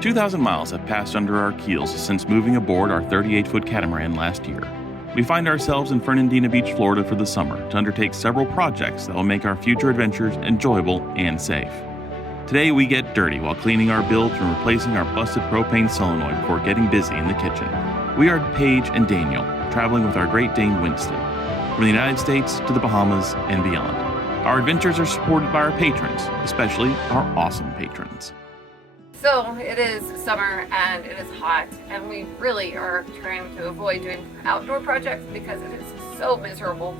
2,000 miles have passed under our keels since moving aboard our 38-foot catamaran last year. We find ourselves in Fernandina Beach, Florida for the summer to undertake several projects that will make our future adventures enjoyable and safe. Today we get dirty while cleaning our bilge and replacing our busted propane solenoid before getting busy in the kitchen. We are Paige and Daniel, traveling with our Great Dane Winston, from the United States to the Bahamas and beyond. Our adventures are supported by our patrons, especially our awesome patrons. So it is summer and it is hot, and we really are trying to avoid doing outdoor projects because it is so miserable.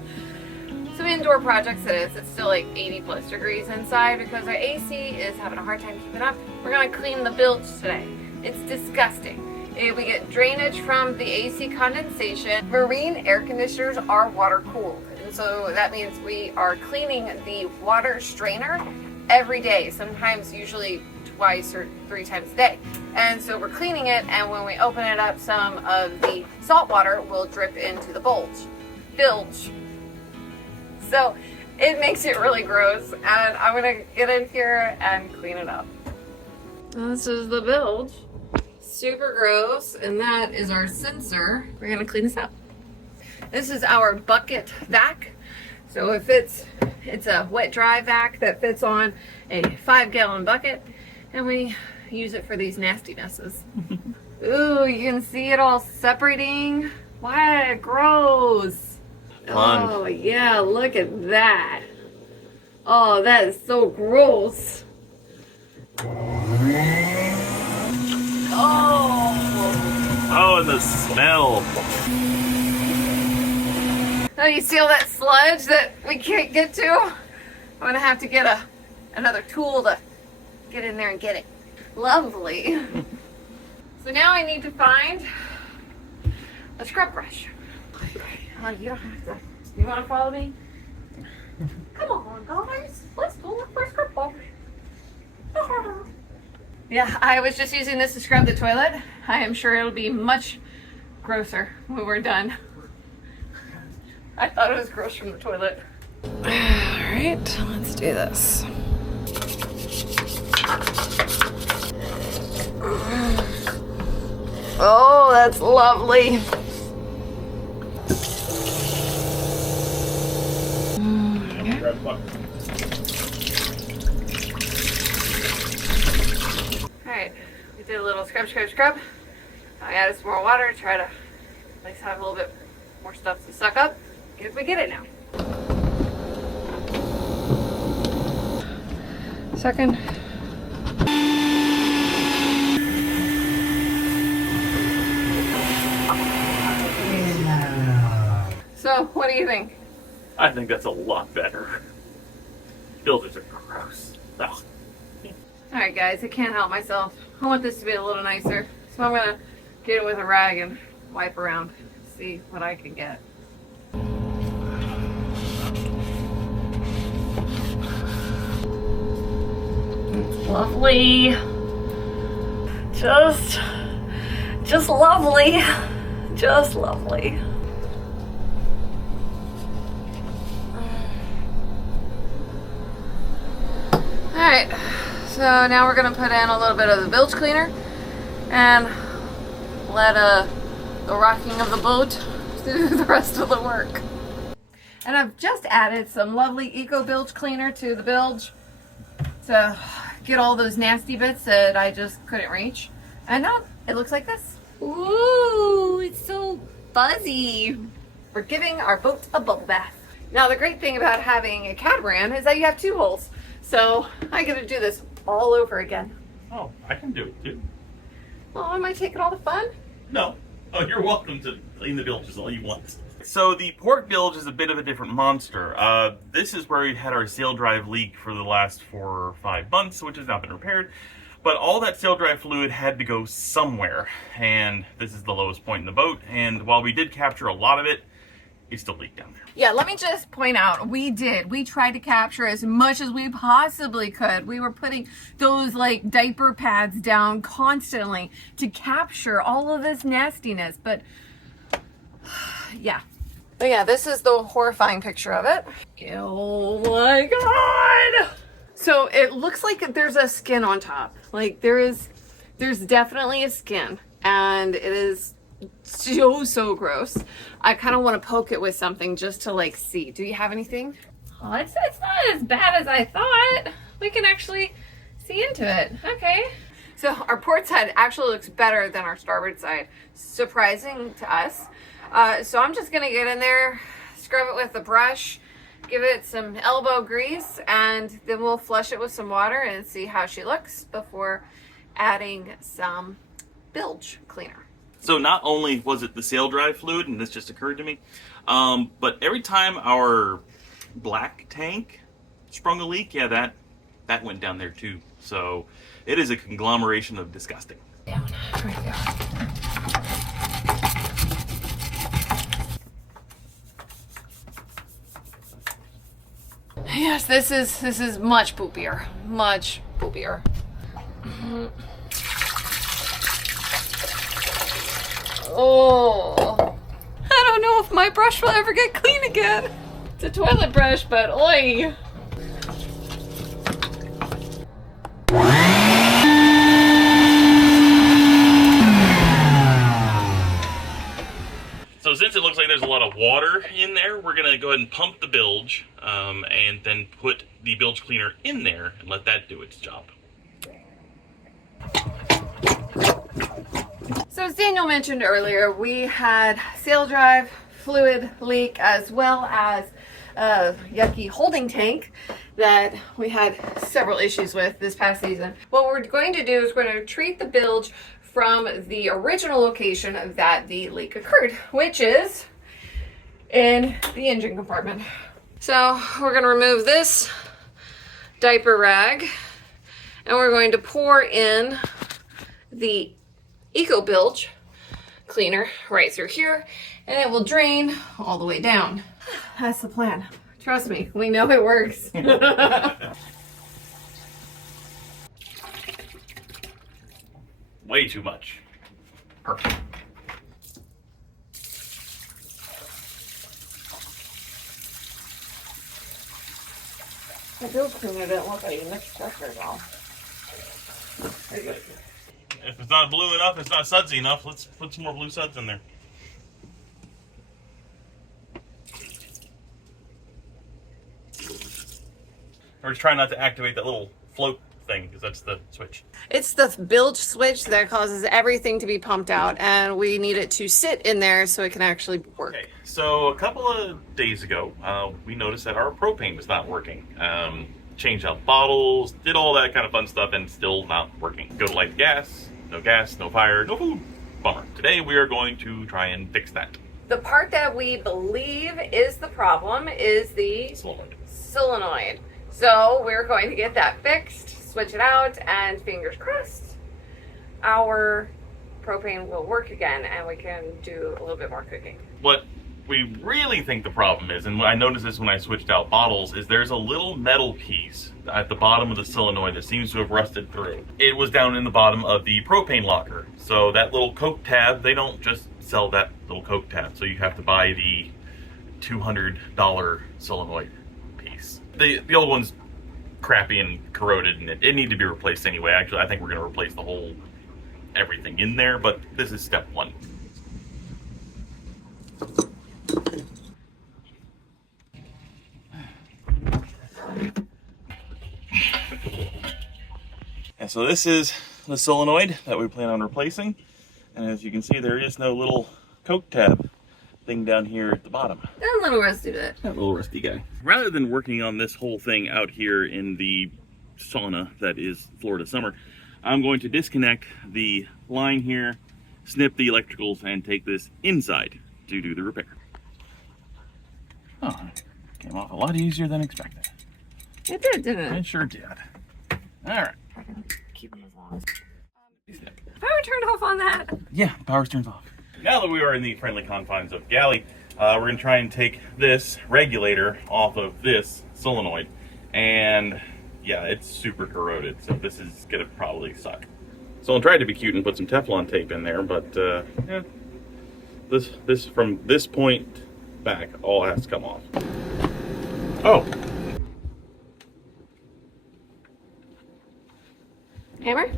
So indoor projects it's still like 80 plus degrees inside because our AC is having a hard time keeping up. We're gonna clean the bilge today. It's disgusting. We get drainage from the AC condensation. Marine air conditioners are water cooled, and so that means we are cleaning the water strainer every day, sometimes usually twice or 3 times a day. And so we're cleaning it, and when we open it up, some of the salt water will drip into the bilge. So it makes it really gross, and I'm gonna get in here and clean it up. This is the bilge. Super gross, and that is our sensor. We're gonna clean this up. This is our bucket vac. So if it's a wet dry vac that fits on a 5-gallon bucket, and we use it for these nastinesses. Ooh, you can see it all separating. What? Gross. Fun. Oh yeah, look at that. Oh, that is so gross. Oh, and the smell. Oh, you see all that sludge that we can't get to? I'm gonna have to get another tool to get in there and get it. Lovely. So now I need to find a scrub brush. Oh, you don't have to. You want to follow me? Come on, guys. Let's go look for a scrub brush. Yeah, I was just using this to scrub the toilet. I am sure it'll be much grosser when we're done. I thought it was gross from the toilet. All right, let's do this. Oh, that's lovely. Alright, we did a little scrub. I added some more water to try to at least have a little bit more stuff to suck up. If we get it now. Second. So, what do you think? I think that's a lot better. Bilges are gross. Ugh. Alright guys, I can't help myself. I want this to be a little nicer. So I'm gonna get it with a rag and wipe around. See what I can get. It's lovely. Just lovely. Just lovely. Alright, so now we're going to put in a little bit of the bilge cleaner and let the rocking of the boat do the rest of the work. And I've just added some lovely Eco Bilge cleaner to the bilge to get all those nasty bits that I just couldn't reach. And now it looks like this. Ooh, it's so fuzzy. We're giving our boat a bubble bath. Now the great thing about having a catamaran is that you have 2 holes. So I get to do this all over again. Oh, I can do it too. Oh, am I taking all the fun? No. Oh, you're welcome to clean the bilges all you want. So the port bilge is a bit of a different monster. This is where we've had our sail drive leak for the last 4 or 5 months, which has not been repaired. But all that sail drive fluid had to go somewhere, and this is the lowest point in the boat. And while we did capture a lot of it, it still leaked down there. Yeah, let me just point out, we tried to capture as much as we possibly could. We were putting those like diaper pads down constantly to capture all of this nastiness, but yeah. But yeah, this is the horrifying picture of it. Oh my God. So it looks like there's a skin on top. Like there is There's definitely a skin, and it is so gross. I kind of want to poke it with something just to like see. Do you have anything? Oh, it's not as bad as I thought. We can actually see into it. Okay. So our port side actually looks better than our starboard side. Surprising to us. So I'm just gonna get in there, scrub it with a brush, give it some elbow grease, and then we'll flush it with some water and see how she looks before adding some bilge cleaner. So not only was it the sail drive fluid, and this just occurred to me, but every time our black tank sprung a leak, yeah, that went down there too. So it is a conglomeration of disgusting. Down, right there. Yes, this is much poopier. Much poopier. Oh, I don't know if my brush will ever get clean again. It's a toilet brush, but oi. So since it looks like there's a lot of water in there, we're gonna go ahead and pump the bilge and then put the bilge cleaner in there and let that do its job. So as Daniel mentioned earlier, we had sail drive fluid leak as well as a yucky holding tank that we had several issues with this past season. What we're going to do is we're going to treat the bilge from the original location that the leak occurred, which is in the engine compartment. So we're going to remove this diaper rag and we're going to pour in the Eco Bilge cleaner right through here, and it will drain all the way down. That's the plan. Trust me, we know it works. Way too much. Perfect. The bilge cleaner didn't look like it mixed up very well. If it's not blue enough, it's not sudsy enough, let's put some more blue suds in there. We're just trying not to activate that little float thing, because that's the switch. It's the bilge switch that causes everything to be pumped out, and we need it to sit in there so it can actually work. Okay, so a couple of days ago, we noticed that our propane was not working. Changed out bottles, did all that kind of fun stuff, and still not working. Go to light gas, no fire, no food. Bummer. Today we are going to try and fix that. The part that we believe is the problem is the solenoid. So we're going to get that fixed, switch it out, and fingers crossed, our propane will work again and we can do a little bit more cooking. What we really think the problem is, and I noticed this when I switched out bottles, is there's a little metal piece at the bottom of the solenoid that seems to have rusted through. It was down in the bottom of the propane locker. So that little Coke tab, they don't just sell that little Coke tab. So you have to buy the $200 solenoid piece. The old one's crappy and corroded, and it needed to be replaced anyway. Actually, I think we're going to replace the whole everything in there, but this is step one. And so this is the solenoid that we plan on replacing, and as you can see, there is no little Coke tab thing down here at the bottom. That little rusty bit. That little rusty guy. Rather than working on this whole thing out here in the sauna that is Florida summer, I'm going to disconnect the line here, snip the electricals, and take this inside to do the repair. Oh, came off a lot easier than expected. It did, didn't it? It sure did. All right. Keep them as long as... Power turned off on that. Yeah, power's turned off. Now that we are in the friendly confines of galley, we're going to try and take this regulator off of this solenoid. And yeah, it's super corroded, so this is going to probably suck. So I'll try to be cute and put some Teflon tape in there, but yeah, this from this point back all has to come off. Oh. Hammer?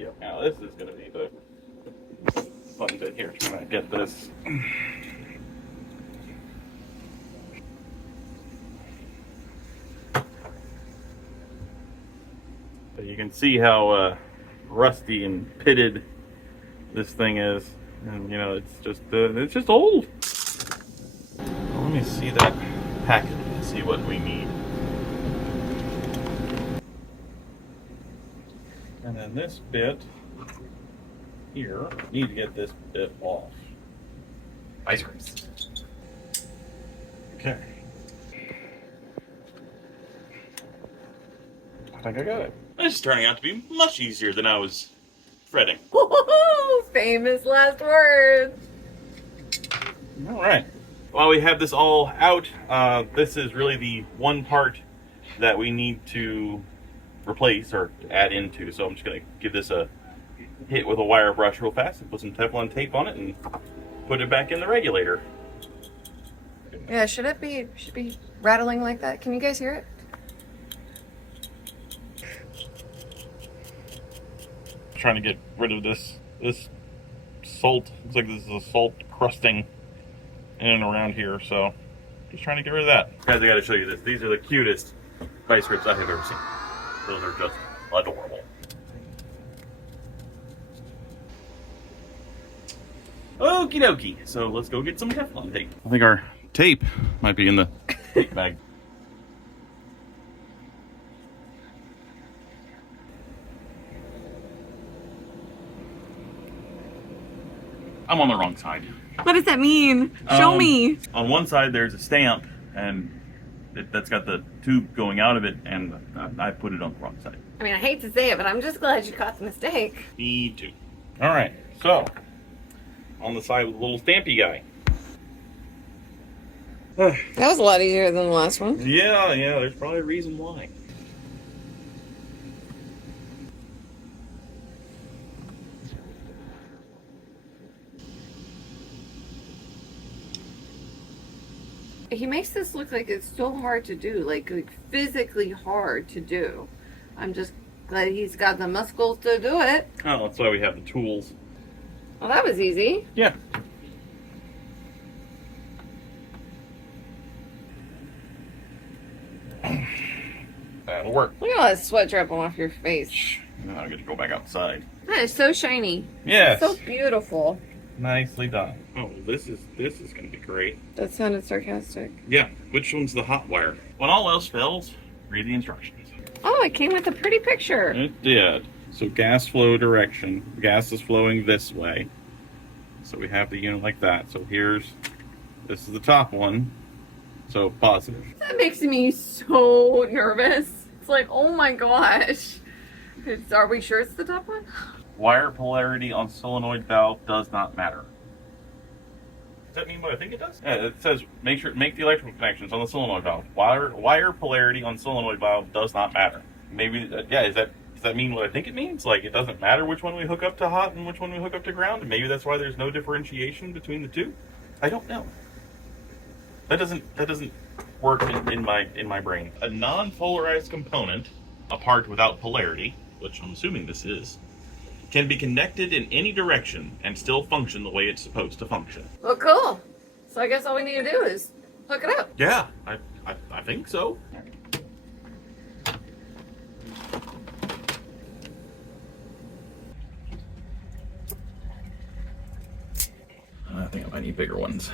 Yep. Now this is going to be the fun bit here. Trying to get this. So you can see how rusty and pitted this thing is, and you know it's just old. Well, let me see that packet and see what we need. And then this bit here, need to get this bit off. Ice cream. Okay. I think I got it. This is turning out to be much easier than I was fretting. Woo-hoo-hoo! Famous last words. All right. While we have this all out, this is really the one part that we need to replace or add into. So I'm just going to give this a hit with a wire brush real fast and put some Teflon tape on it and put it back in the regulator. Yeah, should be rattling like that? Can you guys hear it? Trying to get rid of this salt. Looks like this is a salt crusting in and around here, so just trying to get rid of that. Guys, I gotta show you this. These are the cutest vice grips I have ever seen. Those are just adorable. Okie dokie. So let's go get some Teflon tape. I think our tape might be in the tape bag. I'm on the wrong side. What does that mean? Show me. On one side there's a stamp, and that's got the tube going out of it, and I put it on the wrong side. I mean, I hate to say it, but I'm just glad you caught the mistake. Me too. All right, so on the side with the little stampy guy. That was a lot easier than the last one. Yeah, there's probably a reason why. He makes this look like it's so hard to do, like physically hard to do. I'm just glad he's got the muscles to do it. Oh, that's why we have the tools. Well, that was easy. Yeah. That'll work. Look at all that sweat dripping off your face. Now I get to go back outside. That is so shiny. Yes. So beautiful. Nicely done. Oh, this is going to be great. That sounded sarcastic. Yeah. Which one's the hot wire? When all else fails, read the instructions. Oh, it came with a pretty picture. It did. So gas flow direction. Gas is flowing this way. So we have the unit like that. So this is the top one. So positive. That makes me so nervous. It's like, oh my gosh. Are we sure it's the top one? Wire polarity on solenoid valve does not matter. Does that mean what I think it does? Yeah, it says make the electrical connections on the solenoid valve. Wire polarity on solenoid valve does not matter. Maybe does that mean what I think it means? Like it doesn't matter which one we hook up to hot and which one we hook up to ground, and maybe that's why there's no differentiation between the two? I don't know. That doesn't work in my brain. A non-polarized component, a part without polarity, which I'm assuming this is, can be connected in any direction and still function the way it's supposed to function. Well, cool. So I guess all we need to do is hook it up. Yeah, I think so. I think I might need bigger ones.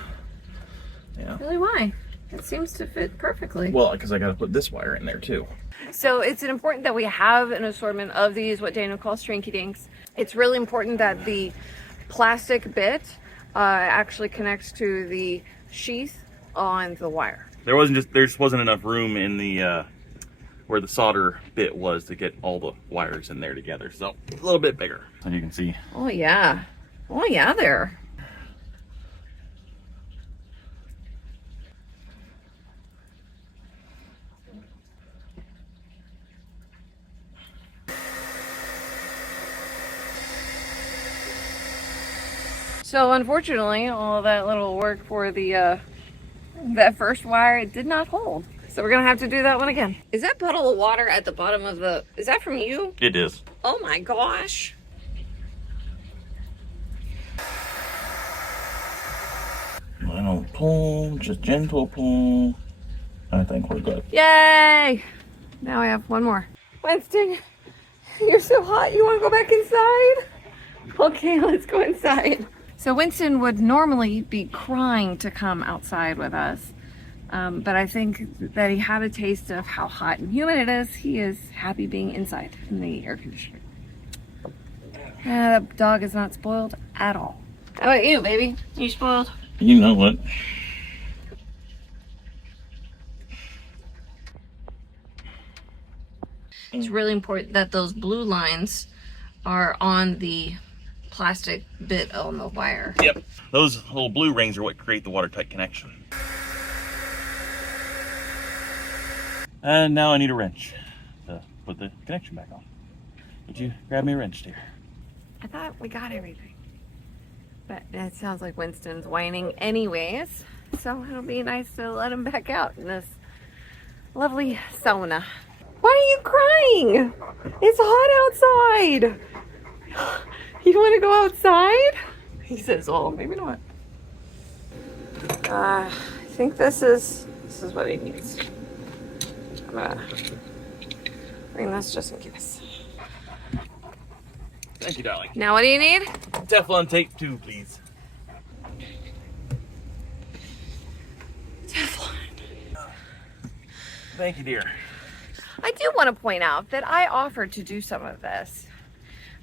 Yeah. Really, why? It seems to fit perfectly. Well, because I got to put this wire in there too. So it's important that we have an assortment of these, what Daniel calls strinky dinks. It's really important that the plastic bit actually connects to the sheath on the wire. There just wasn't enough room in the where the solder bit was to get all the wires in there together. So a little bit bigger. So you can see. Oh yeah. Oh yeah, there. So unfortunately, all that little work for the that first wire, it did not hold. So we're gonna have to do that one again. Is that puddle of water at the bottom of the, is that from you? It is. Oh my gosh. pull, just gentle pull. I think we're good. Yay! Now I have one more. Winston, you're so hot. You want to go back inside? Okay, let's go inside. So Winston would normally be crying to come outside with us. But I think that he had a taste of how hot and humid it is. He is happy being inside in the air conditioner. That dog is not spoiled at all. How about you, baby? You spoiled? You know what? It's really important that those blue lines are on the plastic bit on the wire. Yep. Those little blue rings are what create the watertight connection. And now I need a wrench to put the connection back on. Would you grab me a wrench, dear? I thought we got everything. But it sounds like Winston's whining anyways. So it'll be nice to let him back out in this lovely sauna. Why are you crying? It's hot outside. You want to go outside? He says, oh, maybe not. I think this is what he needs. I'm gonna bring this just in case. Thank you, darling. Now what do you need? Teflon tape too, please. Teflon. Thank you, dear. I do want to point out that I offered to do some of this,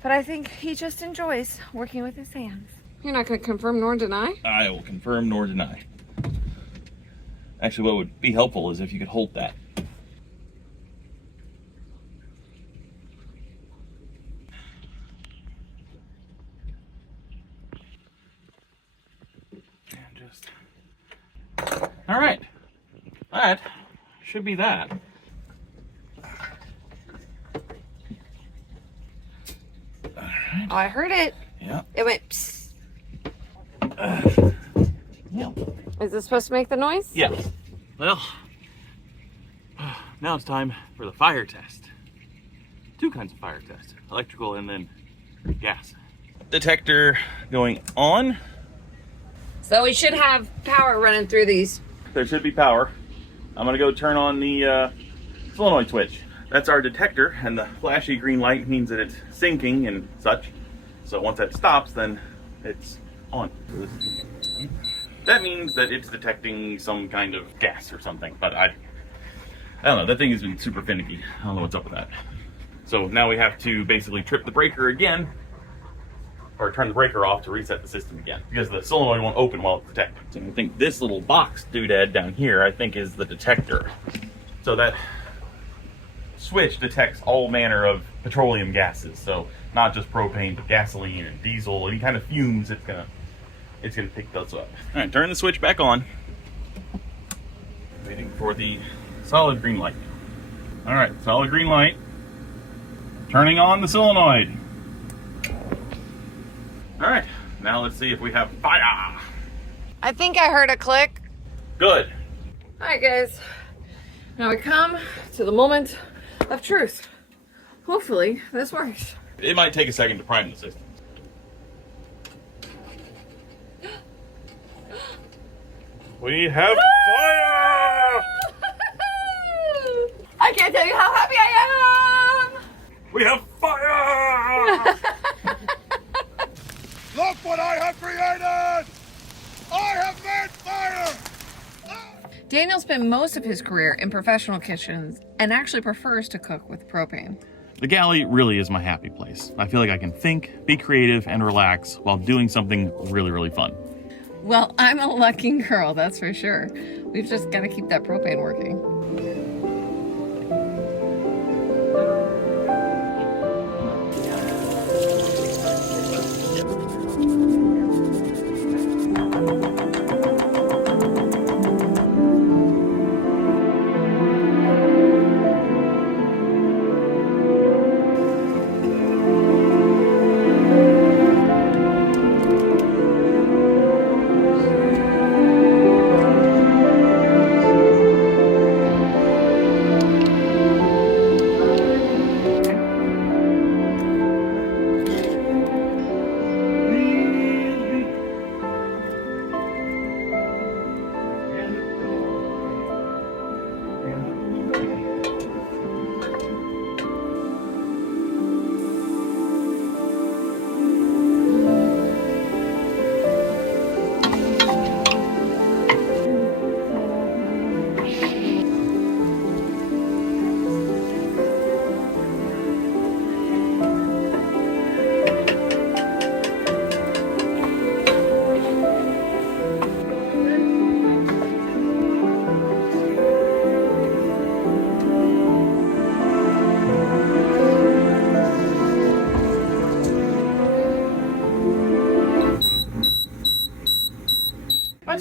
but I think he just enjoys working with his hands. You're not going to confirm nor deny? I will confirm nor deny. Actually, what would be helpful is if you could hold that. And just... All right. That should be that. All right. Oh, I heard it. Yeah. It went psst. Yeah. Is this supposed to make the noise? Yeah. Well, now it's time for the fire test. Two kinds of fire test. Electrical and then gas. Detector going on. So we should have power running through these. There should be power. I'm gonna go turn on the solenoid switch. That's our detector, and the flashy green light means that it's syncing and such. So once that stops, then it's on. That means that it's detecting some kind of gas or something, but I don't know. That thing has been super finicky. I don't know what's up with that. So now we have to basically trip the breaker again, or turn the breaker off to reset the system again, because the solenoid won't open while it's detecting. So I think this little box doodad down here, I think, is the detector. So that switch detects all manner of petroleum gases. So not just propane, but gasoline and diesel, any kind of fumes. It's gonna pick those up. All right, turn the switch back on. Waiting for the solid green light. All right, solid green light. Turning on the solenoid. All right, now let's see if we have fire. I think I heard a click. Good. All right, guys. Now we come to the moment of truth. Hopefully this works. It might take a second to prime the system. We have fire! I can't tell you how happy I am! We have fire! Look what I have created! I have made fire! Daniel spent most of his career in professional kitchens and actually prefers to cook with propane. The galley really is my happy place. I feel like I can think, be creative, and relax while doing something really, really fun. Well, I'm a lucky girl, that's for sure. We've just got to keep that propane working.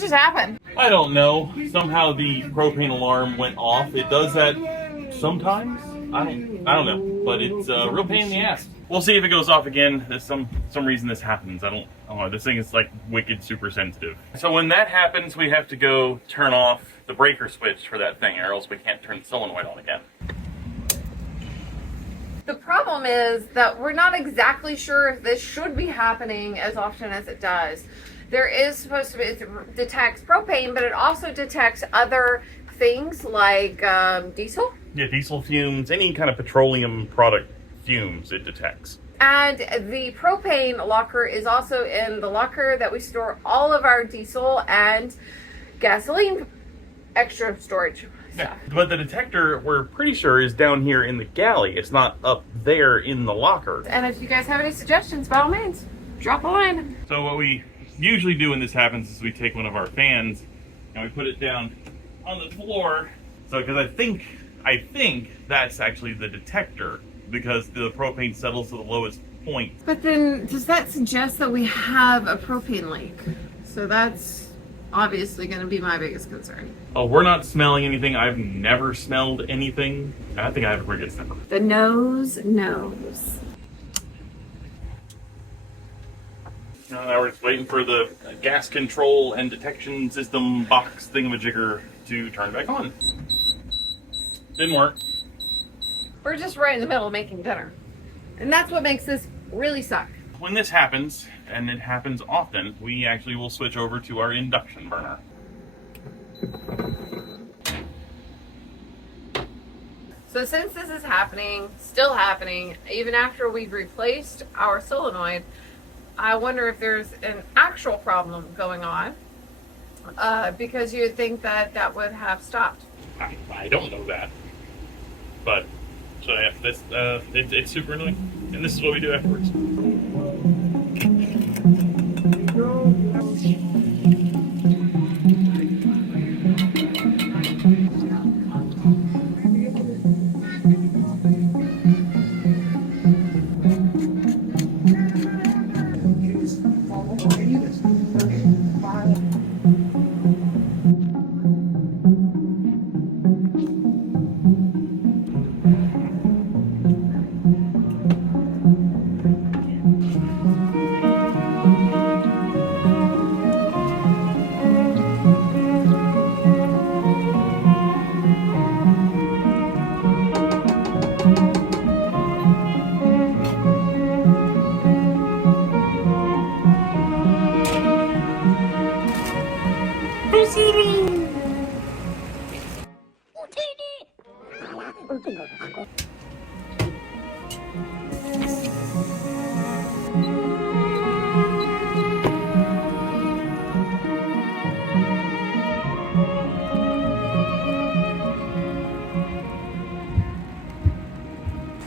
just happened? I don't know. Somehow the propane alarm went off. It does that sometimes. I don't know, but it's a real pain in the ass. We'll see if it goes off again. There's some reason this happens. I don't know. This thing is like wicked super sensitive. So when that happens, we have to go turn off the breaker switch for that thing, or else we can't turn the solenoid on again. The problem is that we're not exactly sure if this should be happening as often as it does. There is supposed to be, it detects propane, but it also detects other things like diesel. Yeah, diesel fumes, any kind of petroleum product fumes it detects. And the propane locker is also in the locker that we store all of our diesel and gasoline extra storage. Yeah, but the detector, we're pretty sure, is down here in the galley. It's not up there in the locker. And if you guys have any suggestions, by all means, drop a line. So what we usually do when this happens is we take one of our fans and we put it down on the floor. So, because I think that's actually the detector, because the propane settles to the lowest point. But then, does that suggest that we have a propane leak? So that's obviously going to be my biggest concern. Oh, we're not smelling anything. I've never smelled anything. I think I have a pretty good smell. The nose knows. Now we're just waiting for the gas control and detection system box thingamajigger to turn it back on. Didn't work. We're just right in the middle of making dinner. And that's what makes this really suck. When this happens, and it happens often, we actually will switch over to our induction burner. So since this is happening, still happening, even after we've replaced our solenoid, I wonder if there's an actual problem going on, because you'd think that that would have stopped. I don't know that. But, so yeah, this, it's super annoying. And this is what we do afterwards.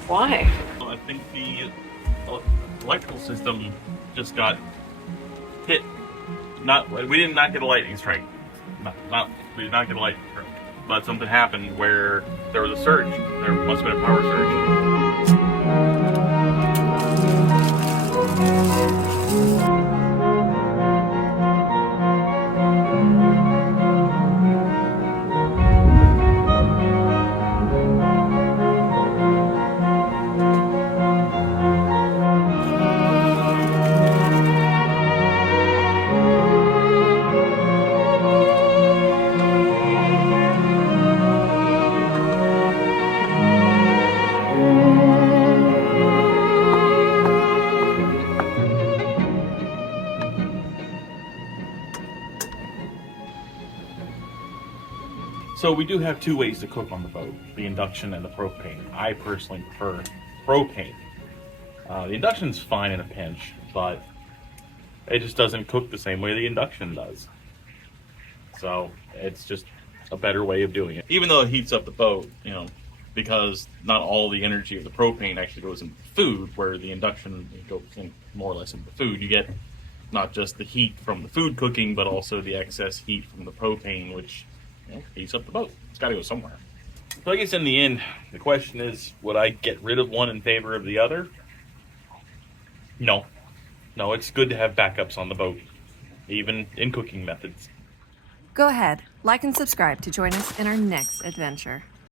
Why? Well, I think the electrical system just got hit. We did not get a lightning strike. We did not get a lightning strike. But something happened where there was a surge. There must have been a power surge. So we do have two ways to cook on the boat, the induction and the propane. I personally prefer propane. The induction's fine in a pinch, but it just doesn't cook the same way the induction does. So it's just a better way of doing it. Even though it heats up the boat, because not all the energy of the propane actually goes into the food, where the induction goes in more or less into the food. You get not just the heat from the food cooking, but also the excess heat from the propane, which heats up the boat. It's got to go somewhere. So I guess in the end, the question is, would I get rid of one in favor of the other? No. No, it's good to have backups on the boat, even in cooking methods. Go ahead, like and subscribe to join us in our next adventure.